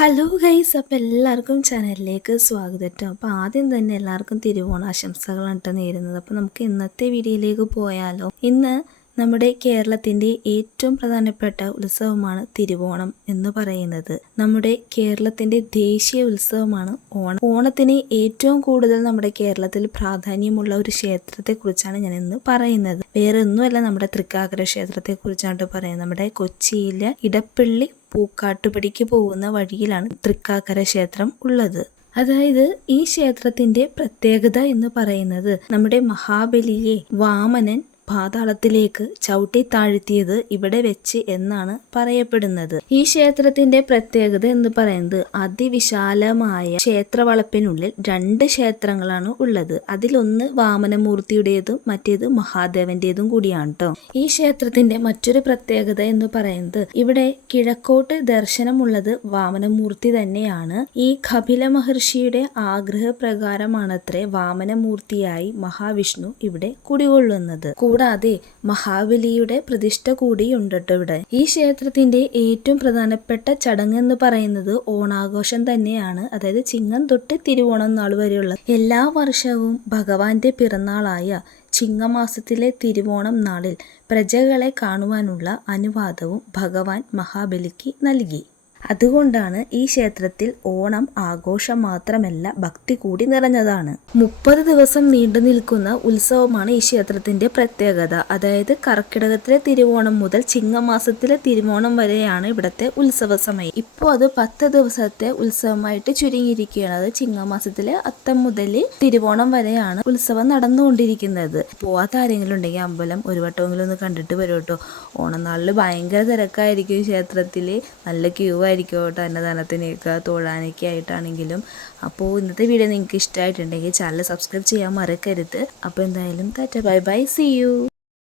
Hello guys അപ്പോൾ എല്ലാവർക്കും ചാനലിലേക്ക് സ്വാഗതം കേട്ടോ. അപ്പോൾ ആദ്യം തന്നെ എല്ലാവർക്കും തിരുവോണ ആശംസകളാണ് കേട്ടോ നേരുന്നത്. അപ്പോൾ നമുക്ക് ഇന്നത്തെ വീഡിയോയിലേക്ക് പോയാലോ. ഇന്ന് നമ്മുടെ കേരളത്തിന്റെ ഏറ്റവും പ്രധാനപ്പെട്ട ഉത്സവമാണ് തിരുവോണം എന്ന് പറയുന്നത്. നമ്മുടെ കേരളത്തിന്റെ ദേശീയ ഉത്സവമാണ് ഓണം. ഓണത്തിന് ഏറ്റവും കൂടുതൽ നമ്മുടെ കേരളത്തിൽ പ്രാധാന്യമുള്ള ഒരു ക്ഷേത്രത്തെക്കുറിച്ചാണ് ഞാൻ ഇന്ന് പറയുന്നത്. വേറെ ഒന്നുമല്ല നമ്മുടെ തൃക്കാക്കര ക്ഷേത്രത്തെക്കുറിച്ചാണ് പറയുന്നത്. നമ്മുടെ കൊച്ചിയിലെ ഇടപ്പള്ളി പൂക്കാട്ടുപടിക്ക് പോകുന്ന വഴിയിലാണ് തൃക്കാക്കര ക്ഷേത്രം ഉള്ളത്. അതായത് ഈ ക്ഷേത്രത്തിന്റെ പ്രത്യേകത എന്ന് പറയുന്നത് നമ്മുടെ മഹാബലിയെ വാമനൻ പാതാളത്തിലേക്ക് ചവിട്ടി താഴ്ത്തിയത് ഇവിടെ വെച്ച് എന്നാണ് പറയപ്പെടുന്നത്. ഈ ക്ഷേത്രത്തിന്റെ പ്രത്യേകത എന്ന് പറയുന്നത് അതിവിശാലമായ ക്ഷേത്രവളപ്പിനുള്ളിൽ രണ്ട് ക്ഷേത്രങ്ങളാണ് ഉള്ളത്. അതിലൊന്ന് വാമനമൂർത്തിയുടേതും മറ്റേത് മഹാദേവന്റേതും കൂടിയാണ് കേട്ടോ ഈ ക്ഷേത്രത്തിന്റെ മറ്റൊരു പ്രത്യേകത എന്ന് പറയുന്നത് ഇവിടെ കിഴക്കോട്ട് ദർശനമുള്ളത് വാമനമൂർത്തി തന്നെയാണ്. ഈ കപില മഹർഷിയുടെ ആഗ്രഹപ്രകാരമാണത്രേ വാമനമൂർത്തിയായി മഹാവിഷ്ണു ഇവിടെ കുടികൊള്ളുന്നത്. കൂടാതെ മഹാബലിയുടെ പ്രതിഷ്ഠ കൂടിയുണ്ട് കേട്ടോ ഇവിടെ. ഈ ക്ഷേത്രത്തിന്റെ ഏറ്റവും പ്രധാനപ്പെട്ട ചടങ്ങ് എന്ന് പറയുന്നത് ഓണാഘോഷം തന്നെയാണ്. അതായത് ചിങ്ങം തൊട്ട് തിരുവോണം നാൾ വരെയുള്ള എല്ലാ വർഷവും ഭഗവാന്റെ പിറന്നാളായ ചിങ്ങമാസത്തിലെ തിരുവോണം നാളിൽ പ്രജകളെ കാണുവാനുള്ള അനുവാദവും ഭഗവാൻ മഹാബലിക്ക് നൽകി. അതുകൊണ്ടാണ് ഈ ക്ഷേത്രത്തിൽ ഓണം ആഘോഷം മാത്രമല്ല ഭക്തി കൂടി നിറഞ്ഞതാണ്. മുപ്പത് ദിവസം നീണ്ടു നിൽക്കുന്ന ഉത്സവമാണ് ഈ ക്ഷേത്രത്തിന്റെ പ്രത്യേകത. അതായത് കർക്കിടകത്തിലെ തിരുവോണം മുതൽ ചിങ്ങമാസത്തിലെ തിരുവോണം വരെയാണ് ഇവിടുത്തെ ഉത്സവ സമയം. ഇപ്പോൾ അത് പത്ത് ദിവസത്തെ ഉത്സവമായിട്ട് ചുരുങ്ങിയിരിക്കുകയാണ്. അത് ചിങ്ങമാസത്തിലെ അത്തം മുതൽ തിരുവോണം വരെയാണ് ഉത്സവം നടന്നുകൊണ്ടിരിക്കുന്നത്. പോവാത്ത ആരെങ്കിലും ഉണ്ടെങ്കിൽ അമ്പലം ഒരു വട്ടമെങ്കിലും ഒന്ന് കണ്ടിട്ട് വരും കേട്ടോ. ഓണനാളിൽ ഭയങ്കര തിരക്കായിരിക്കും ക്ഷേത്രത്തിൽ നല്ല ക്യൂ ആയിരിക്കും. കേട്ടോ അന്നദാനത്തിനൊക്കെ തൊഴാനൊക്കെ ആയിട്ടാണെങ്കിലും. അപ്പോൾ ഇന്നത്തെ വീഡിയോ നിങ്ങൾക്ക് ഇഷ്ടമായിട്ടുണ്ടെങ്കിൽ ചാനൽ സബ്സ്ക്രൈബ് ചെയ്യാൻ മറക്കരുത്. അപ്പോൾ എന്തായാലും tata bye bye see you